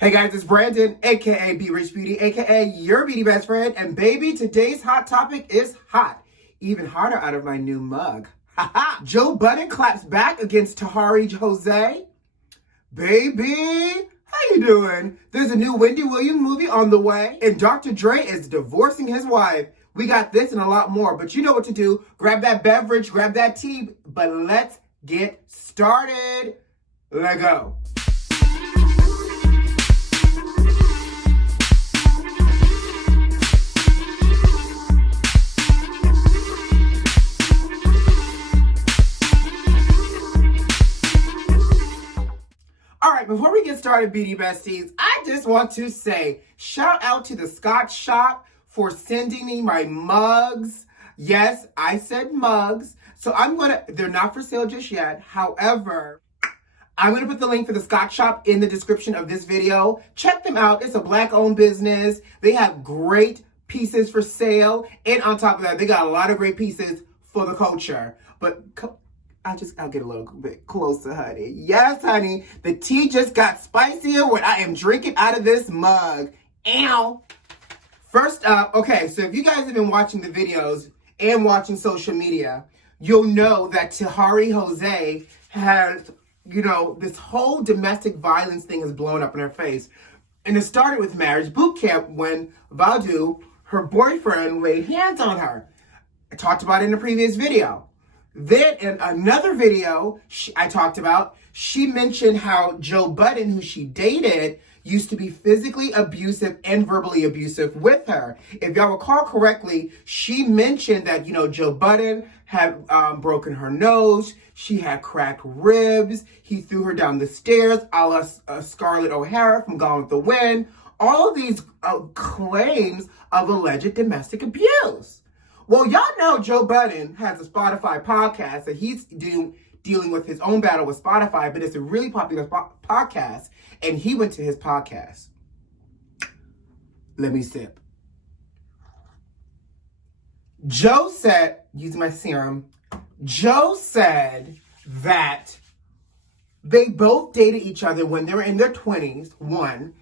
Hey guys, it's Brandon, aka B.Rich Beauty, aka your beauty best friend. And baby, today's hot topic is hot. Even hotter out of my new mug. Haha! Joe Budden claps back against Tahari Jose. Baby, how you doing? There's a new Wendy Williams movie on the way, and D.R.DRE is divorcing his wife. We got this and a lot more, but you know what to do. Grab that beverage, grab that tea, but let's get started. Let go. All right, before we get started, beauty besties, I just want to say shout out to the Scotch Shop for sending me my mugs. Yes, I said mugs. So they're not for sale just yet. However, I'm going to put the link for the Scotch Shop in the description of this video. Check them out. It's a Black-owned business. They have great pieces for sale. And on top of that, they got a lot of great pieces for the culture. But I'll get a little bit closer, honey. Yes, honey. The tea just got spicier when I am drinking out of this mug. Ow. First up, okay, so if you guys have been watching the videos and watching social media, you'll know that Tahari Jose has, this whole domestic violence thing has blown up in her face. And it started with marriage boot camp when Vadu, her boyfriend, laid hands on her. I talked about it in a previous video. Then in another video I talked about, she mentioned how Joe Budden, who she dated, used to be physically abusive and verbally abusive with her. If y'all recall correctly, she mentioned that, Joe Budden had broken her nose. She had cracked ribs. He threw her down the stairs, a la Scarlett O'Hara from Gone with the Wind. All of these claims of alleged domestic abuse. Well, y'all know Joe Budden has a Spotify podcast that he's dealing with his own battle with Spotify, but it's a really popular podcast, and he went to his podcast. Let me sip. Joe said, using my serum, Joe said that they both dated each other when they were in their 20s. One,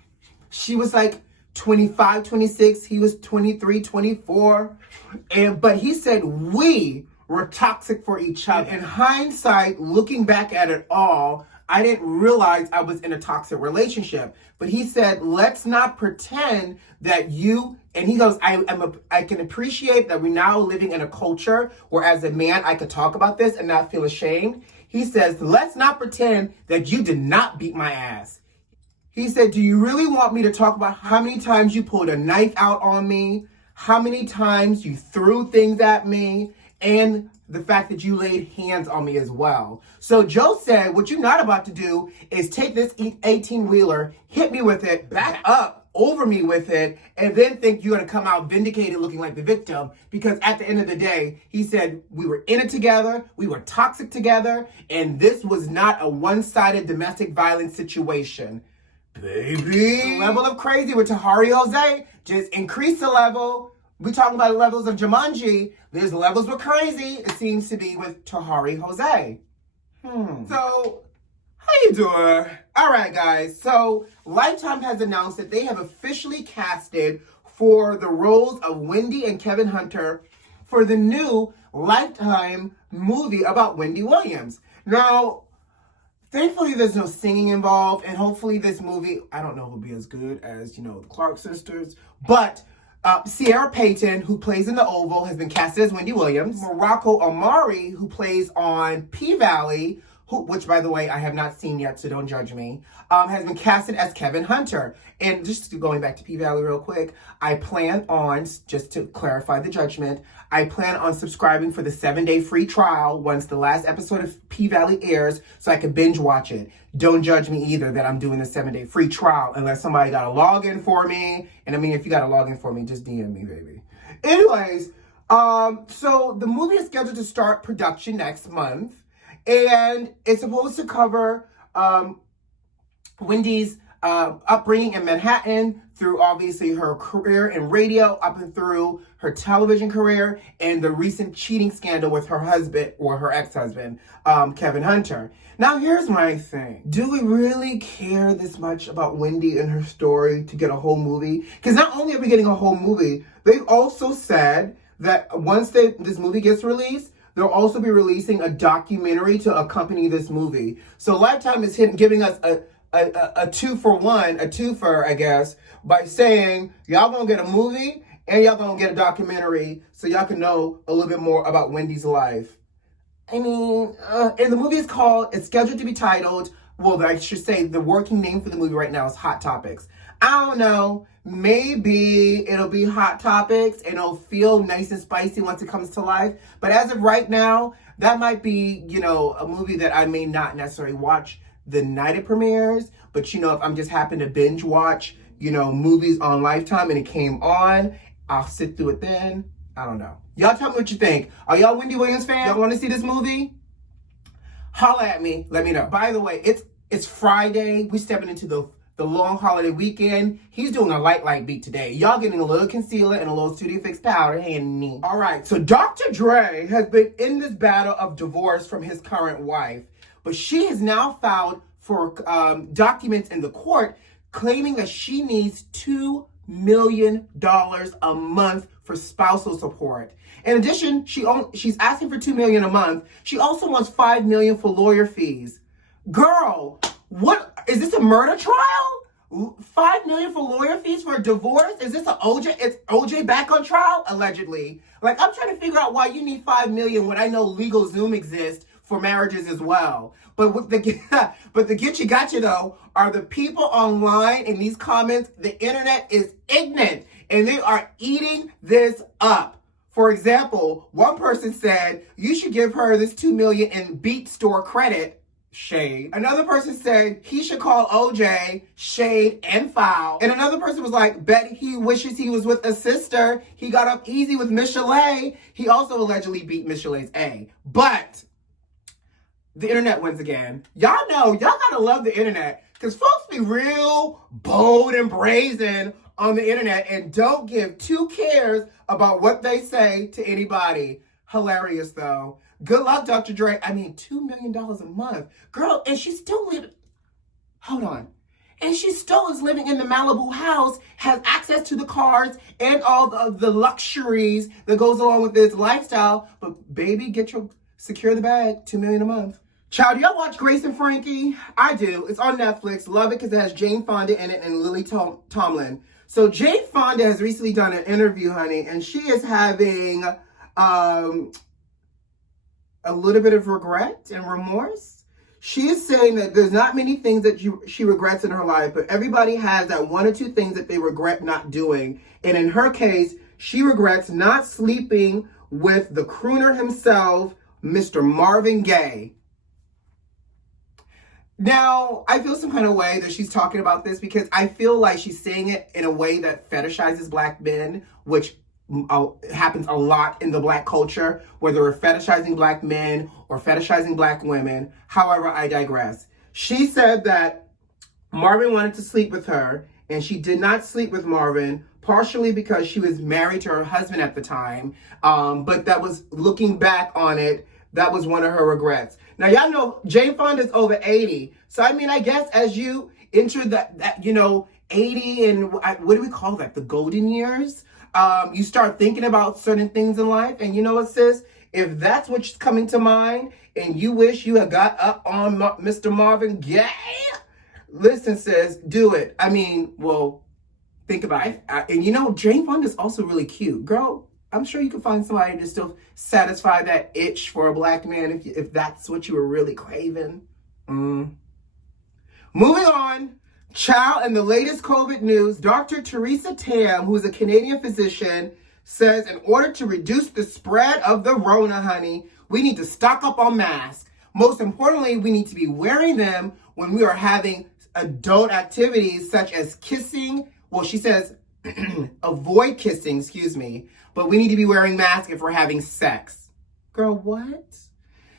she was like 25, 26, he was 23, 24. But he said we were toxic for each other. In hindsight, looking back at it all, I didn't realize I was in a toxic relationship. But he said, let's not pretend that and he goes, I can appreciate that we're now living in a culture where as a man, I could talk about this and not feel ashamed. He says, let's not pretend that you did not beat my ass. He said, do you really want me to talk about how many times you pulled a knife out on me, how many times you threw things at me, and the fact that you laid hands on me as well? So Joe said, what you're not about to do is take this 18-wheeler, hit me with it, back up over me with it, and then think you're going to come out vindicated looking like the victim. Because at the end of the day, he said, we were in it together, we were toxic together, and this was not a one-sided domestic violence situation. Baby, the level of crazy with Tahari Jose just increased the level. We're talking about levels of Jumanji. There's levels with crazy, it seems to be with Tahari Jose. So, how you doing? All right, guys. So, Lifetime has announced that they have officially casted for the roles of Wendy and Kevin Hunter for the new Lifetime movie about Wendy Williams. Now, thankfully, there's no singing involved, and hopefully this movie, I don't know if it'll be as good as, the Clark sisters, but Sierra Payton, who plays in The Oval, has been casted as Wendy Williams. Morocco Amari, who plays on P-Valley, which, by the way, I have not seen yet, so don't judge me, has been casted as Kevin Hunter. And just going back to P-Valley real quick, I plan on, just to clarify the judgment, I plan on subscribing for the 7-day free trial once the last episode of P-Valley airs so I can binge watch it. Don't judge me either that I'm doing the 7-day free trial unless somebody got a login for me. And I mean, if you got a login for me, just DM me, baby. Anyways, so the movie is scheduled to start production next month. And it's supposed to cover Wendy's upbringing in Manhattan, through obviously her career in radio, up and through her television career, and the recent cheating scandal with her husband, or her ex-husband, Kevin Hunter. Now here's my thing. Do we really care this much about Wendy and her story to get a whole movie? Because not only are we getting a whole movie, they've also said that once this movie gets released, they'll also be releasing a documentary to accompany this movie. So Lifetime is giving us a 2-for-1, a twofer, I guess, by saying y'all gonna get a movie and y'all gonna get a documentary so y'all can know a little bit more about Wendy's life. I mean, and the movie is it's scheduled to be titled, well, I should say the working name for the movie right now is Hot Topics. I don't know, maybe it'll be Hot Topics and it'll feel nice and spicy once it comes to life. But as of right now, that might be, a movie that I may not necessarily watch the night it premieres. But, if I'm just happen to binge watch, movies on Lifetime and it came on, I'll sit through it then. I don't know. Y'all tell me what you think. Are y'all Wendy Williams fans? Y'all want to see this movie? Holla at me. Let me know. By the way, it's Friday. We stepping into the long holiday weekend. He's doing a light beat today. Y'all getting a little concealer and a little Studio Fix powder. Handy. All right. So DR.DRE has been in this battle of divorce from his current wife, but she has now filed for documents in the court claiming that she needs $2 million a month for spousal support. In addition, she's asking for $2 million a month. She also wants $5 million for lawyer fees. Girl, what is this, a murder trial? $5 million for lawyer fees for a divorce? Is this is OJ back on trial? Allegedly. Like, I'm trying to figure out why you need $5 million when I know LegalZoom exists for marriages as well. But the get you gotcha though are the people online in these comments. The internet is ignorant and they are eating this up. For example, one person said you should give her this $2 million in Beat Store credit. Shade. Another person said he should call OJ, shade, and foul. And another person was like, bet he wishes he was with a sister. He got up easy with Michelet. He also allegedly beat Michelet's A. But the internet wins again. Y'all know, y'all gotta love the internet, because folks be real bold and brazen on the internet and don't give two cares about what they say to anybody. Hilarious though. Good luck, DR.DRE. I mean, $2 million a month. Girl, and she's still living, hold on. And she still is living in the Malibu house, has access to the cars and all the luxuries that goes along with this lifestyle. But baby, secure the bag, $2 million a month. Child, do y'all watch Grace and Frankie? I do. It's on Netflix. Love it because it has Jane Fonda in it and Lily Tomlin. So Jane Fonda has recently done an interview, honey, and she is having a little bit of regret and remorse. She is saying that there's not many things that she regrets in her life, but everybody has that one or two things that they regret not doing. And in her case, she regrets not sleeping with the crooner himself, Mr. Marvin Gaye. Now, I feel some kind of way that she's talking about this because I feel like she's saying it in a way that fetishizes black men, which happens a lot in the black culture, whether we're fetishizing black men or fetishizing black women. However, I digress. She said that Marvin wanted to sleep with her, and she did not sleep with Marvin, partially because she was married to her husband at the time. But that was, looking back on it, that was one of her regrets. Now, y'all know Jane Fonda's over 80. So, I mean, I guess as you enter that 80 and what do we call that? The golden years. You start thinking about certain things in life. And you know what, sis? If that's what's coming to mind and you wish you had got up on Mr. Marvin Gaye, listen, sis, do it. I mean, well, think about it. And Jane Fonda's also really cute. Girl, I'm sure you can find somebody to still satisfy that itch for a black man if that's what you were really craving. Moving on. Child, in the latest COVID news, Dr. Theresa Tam, who is a Canadian physician, says in order to reduce the spread of the Rona, honey, we need to stock up on masks. Most importantly, we need to be wearing them when we are having adult activities such as kissing. Well, she says avoid kissing, but we need to be wearing masks if we're having sex. Girl, what?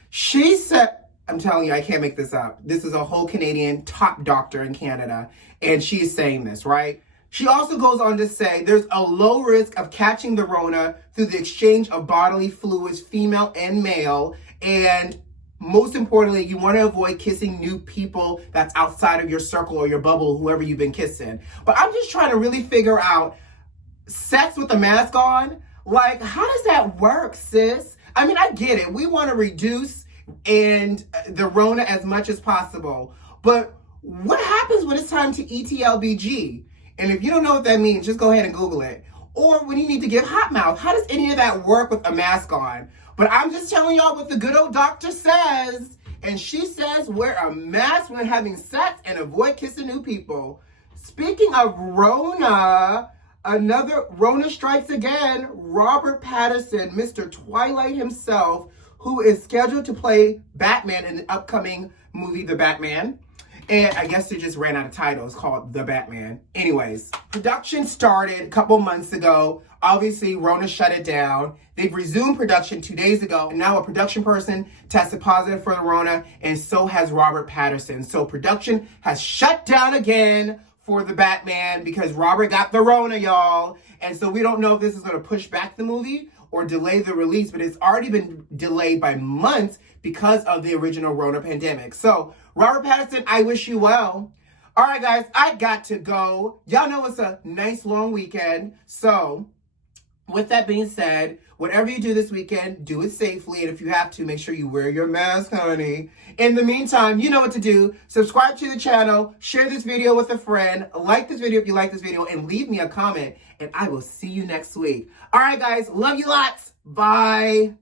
She said, I'm telling you, I can't make this up. This is a whole Canadian top doctor in Canada, and she's saying this, right? She also goes on to say there's a low risk of catching the Rona through the exchange of bodily fluids, female and male, and most importantly, you want to avoid kissing new people that's outside of your circle or your bubble, whoever you've been kissing. But I'm just trying to really figure out sex with a mask on. Like, how does that work, sis? I mean, I get it. We want to reduce the Rona as much as possible. But what happens when it's time to ETLBG? And if you don't know what that means, just go ahead and Google it. Or when you need to give hot mouth, how does any of that work with a mask on? But I'm just telling y'all what the good old doctor says. And she says wear a mask when having sex and avoid kissing new people. Speaking of Rona, another Rona strikes again. Robert Pattinson, Mr. Twilight himself, who is scheduled to play Batman in the upcoming movie, The Batman. And I guess they just ran out of titles called The Batman. Anyways, production started a couple months ago. Obviously, Rona shut it down. They've resumed production 2 days ago. And now a production person tested positive for the Rona, and so has Robert Pattinson. So production has shut down again for The Batman because Robert got the Rona, y'all. And so we don't know if this is going to push back the movie or delay the release, but it's already been delayed by months because of the original Rona pandemic. So, Robert Pattinson, I wish you well. All right, guys, I got to go. Y'all know it's a nice long weekend. So, with that being said, whatever you do this weekend, do it safely. And if you have to, make sure you wear your mask, honey. In the meantime, you know what to do. Subscribe to the channel, share this video with a friend, like this video if you like this video, and leave me a comment. And I will see you next week. All right, guys, love you lots. Bye.